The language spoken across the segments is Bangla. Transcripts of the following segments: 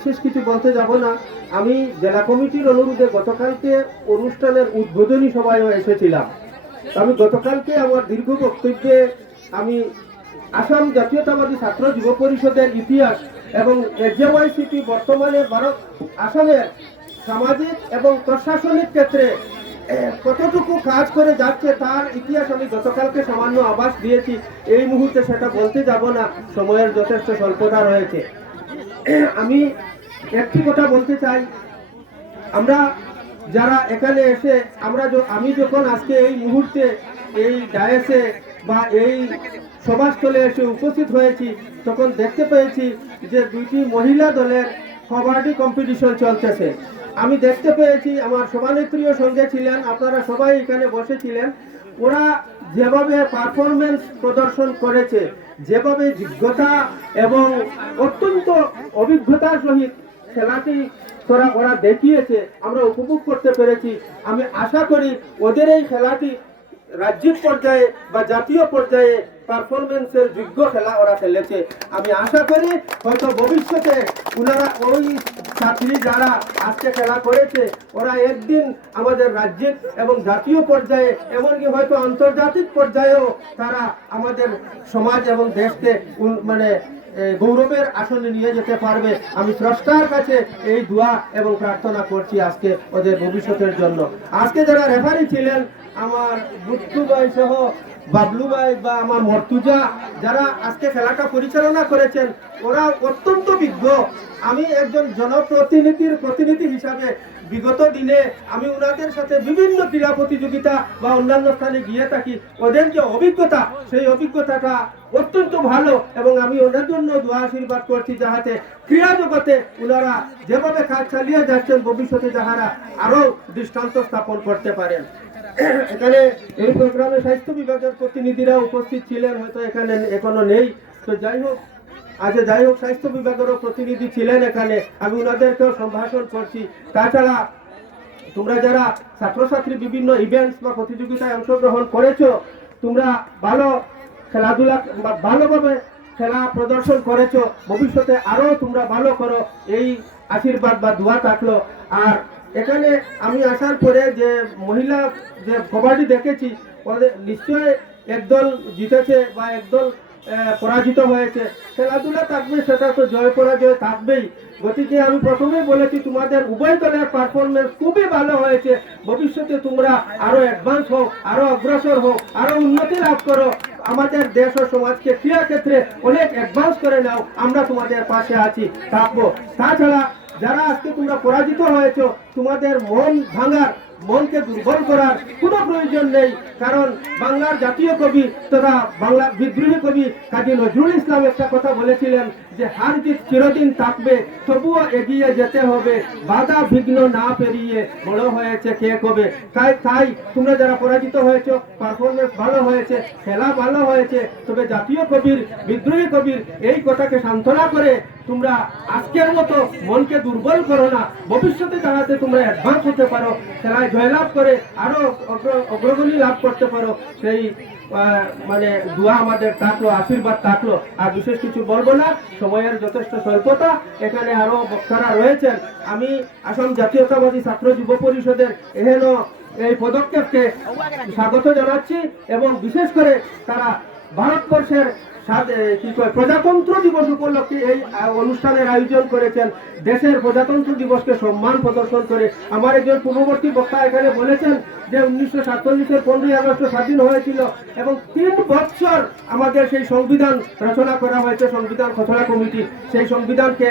বিশেষ কিছু বলতে যাব না। আমি জেলা কমিটির অনুরোধে গতকালকে অনুষ্ঠানের উদ্বোধনী সভায় এসেছিলাম। আমি গতকালকে আমার দীর্ঘ বক্তব্যে আমি আসাম জাতীয়তাবাদী ছাত্র যুব পরিষদের ইতিহাস এবং এজেওয়াইসিপি বর্তমানে ভারত, আসামের সামাজিক এবং প্রশাসনিক ক্ষেত্রে কতটুকু কাজ করে যাচ্ছে তার ইতিহাস আমি গতকালকে সামান্য আভাস দিয়েছি। এই মুহূর্তে সেটা বলতে যাব না। সময়ের যথেষ্ট স্বল্পতা রয়েছে। আমি একটি কথা বলতে চাই। আমরা যারা এখানে এসে, আমরা আমি যখন আজকে এই মুহূর্তে এই ডায়েসে বা এই সভাস্থলে এসে উপস্থিত হয়েছি, তখন দেখতে পেয়েছি যে দুইটি মহিলা দলের কবাডি কম্পিটিশন চলতেছে। আমি দেখতে পেয়েছি আমার সভানেত্রীও সঙ্গে ছিলেন, আপনারা সবাই এখানে বসেছিলেন। ওরা যেভাবে পারফরমেন্স প্রদর্শন করেছে, যেভাবে যোগ্যতা এবং অত্যন্ত অভিজ্ঞতার সহিত খেলাটি তোরা, ওরা দেখিয়েছে, আমরা উপভোগ করতে পেরেছি। আমি আশা করি ওদের এই খেলাটি রাজ্যিক পর্যায়ে বা জাতীয় পর্যায়ে পারফরমেন্সের যোগ্য খেলা ওরা খেলেছে। আমি আশা করি হয়তো ভবিষ্যতে ওনারা ওই ছাত্রী যারা আজকে খেলা করেছে, ওরা একদিন আমাদের রাজ্যিক এবং জাতীয় পর্যায়ে, এমনকি হয়তো আন্তর্জাতিক পর্যায়েও তারা আমাদের সমাজ এবং দেশকে মানে গৌরবের আসনে নিয়ে যেতে পারবে। আমি স্রষ্টার কাছে এই দোয়া এবং প্রার্থনা করছি আজকে ওদের ভবিষ্যতের জন্য। আজকে যারা রেফারি ছিলেন, আমার ভাই সহ বাবলু ভাই বা আমার মর্তুজা, যারা আজকে খেলাটা পরিচালনা করেছেন, ওরা অত্যন্ত বিজ্ঞ। আমি একজন জনপ্রতিনিধির প্রতিনিধি হিসাবে বিগত দিনে আমি ওনাদের সাথে বিভিন্ন ক্রীড়া প্রতিযোগিতা বা অন্যান্য স্থানে গিয়ে থাকি, ওদের যে অভিজ্ঞতা, সেই অভিজ্ঞতাটা অত্যন্ত ভালো এবং আমি ওনার জন্য দোয়া আশীর্বাদ করছি যাহাতে ক্রীড়া জগতে ওনারা যেভাবে কাজ চালিয়ে যাচ্ছেন, ভবিষ্যতে যাহারা আরও দৃষ্টান্ত স্থাপন করতে পারেন। এখানে এই প্রোগ্রামে স্বাস্থ্য বিভাগের প্রতিনিধিরা উপস্থিত ছিলেন, হয়তো এখানে এখনও নেই। তো যাই হোক আচ্ছা যাই হোক, স্বাস্থ্য বিভাগেরও প্রতিনিধি ছিলেন এখানে। আমি ওনাদেরকেও সম্ভাষণ করছি। তাছাড়া তোমরা যারা ছাত্রছাত্রী বিভিন্ন ইভেন্টস বা প্রতিযোগিতায় অংশগ্রহণ করেছ, তোমরা ভালো খেলাধুলা ভালোভাবে খেলা প্রদর্শন করেছ, ভবিষ্যতে আরও তোমরা ভালো করো, এই আশীর্বাদ বা দোয়া থাকল। আর এখানে আমি আসার পরে যে মহিলা যে কবাডি দেখেছি ওদের নিশ্চয়ই একদল জিতেছে বা একদল পরাজিত হয়েছে। খেলাধুলা থাকবে, সেটা তো জয় পরাজয় থাকবেই। গতিকে আমি প্রথমেই বলেছি, তোমাদের উভয় দলের পারফরমেন্স খুবই ভালো হয়েছে। ভবিষ্যতে তোমরা আরও অ্যাডভান্স হোক আরও অগ্রসর হোক আরও উন্নতি লাভ করো। আমাদের দেশ ও সমাজকে ক্রীড়া ক্ষেত্রে অনেক অ্যাডভান্স করে নাও। আমরা তোমাদের পাশে আছি, থাকব। তাছাড়া যারা আজকে তোমরা পরাজিত হয়েছো, তোমাদের মন ভাঙার, মনকে দুর্বল করার কোনো প্রয়োজন নেই, কারণ বাংলার জাতীয় কবি তথা বাংলা বিদ্রোহী কবি কাজী নজরুল ইসলাম একটা কথা বলেছিলেন যে, হার জিত চিরদিন থাকবে, তবুও এগিয়ে যেতে হবে। বাধা বিঘ্ন না পেরিয়ে বড় হয়েছে কে কবে? তাই তাই তোমরা যারা পরাজিত হয়েছো পারফরমেন্স ভালো হয়েছে, খেলা ভালো হয়েছে, তবে জাতীয় কবির, বিদ্রোহী কবির এই কথাকে সান্ত্বনা করে তোমরা আজকের মতো মনকে দুর্বল করো না। ভবিষ্যতে যাহাতে তোমরা অ্যাডভান্স হতে পারো খেলায় জয়লাভ করে আরও অগ্রগণী লাভ করতে পারো, সেই মানে দোয়া আমাদের থাকল, আশীর্বাদ থাকল। আর বিশেষ কিছু বলব না, সময়ের যথেষ্ট স্বল্পতা, এখানে আরও বক্তারা রয়েছেন। আমি আসাম জাতীয়তাবাদী ছাত্র যুব পরিষদের এহেন এই পদক্ষেপকে স্বাগত জানাচ্ছি এবং বিশেষ করে তারা ভারতবর্ষের প্রজাতন্ত্র দিবস উপলক্ষে এই অনুষ্ঠানের আয়োজন করেছেন দেশের প্রজাতন্ত্র দিবসকে সম্মান প্রদর্শন করে। আমার একজন পূর্ববর্তী বক্তা এখানে বলেছেন যে উনিশশো সাতচল্লিশের পনেরোই আগস্ট স্বাধীন হয়েছিল এবং তিন বছর আমাদের সেই সংবিধান রচনা করা হয়েছে, সংবিধান খসড়া কমিটি। সেই সংবিধানকে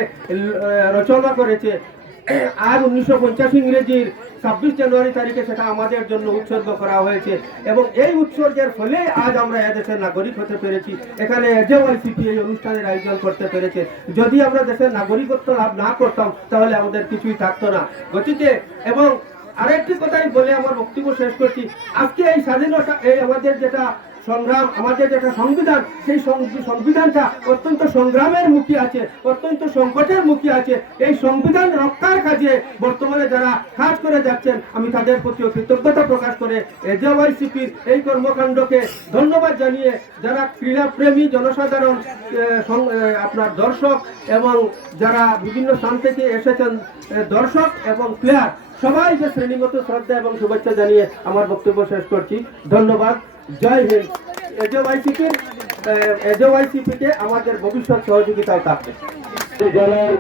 রচনা করেছে। আর উনিশশো পঞ্চাশ ইংরেজির ছাব্বিশ জানুয়ারি তারিখে সেটা আমাদের জন্য উৎসর্গ করা হয়েছে। এবং এই উৎসর্গের ফলে আজ আমরা এদেশের নাগরিক হতে পেরেছি। এখানে এজেওয়াইসিপি এই অনুষ্ঠানের আয়োজন করতে পেরেছে। যদি আমরা দেশের নাগরিকত্ব লাভ না করতাম, তাহলে আমাদের কিছুই থাকতো না। গতিকে, এবং আরেকটি কথাই বলে আমার বক্তব্য শেষ করছি। আজকে এই স্বাধীনতা, এই আমাদের যেটা সংগ্রাম, আমাদের যেটা সংবিধান, সেই সংবিধানটা অত্যন্ত সংগ্রামের মুখী আছে, অত্যন্ত সংকটের মুখী আছে। এই সংবিধান রক্ষার কাজে বর্তমানে যারা কাজ করে যাচ্ছেন, আমি তাদের প্রতিও কৃতজ্ঞতা প্রকাশ করে এজেওয়াইসিপির এই কর্মকাণ্ডকে ধন্যবাদ জানিয়ে যারা ক্রীড়াপ্রেমী জনসাধারণ আপনার দর্শক এবং যারা বিভিন্ন স্থান থেকে এসেছেন দর্শক এবং প্লেয়ার সবাইকে শ্রেণীগত শ্রদ্ধা এবং শুভেচ্ছা জানিয়ে আমার বক্তব্য শেষ করছি। ধন্যবাদ। জয় হিন্দ। এজওয়াইসিপির এজওয়াইসিপিকে আমাদের ভবিষ্যৎ সহযোগিতাও থাকবে। জেলার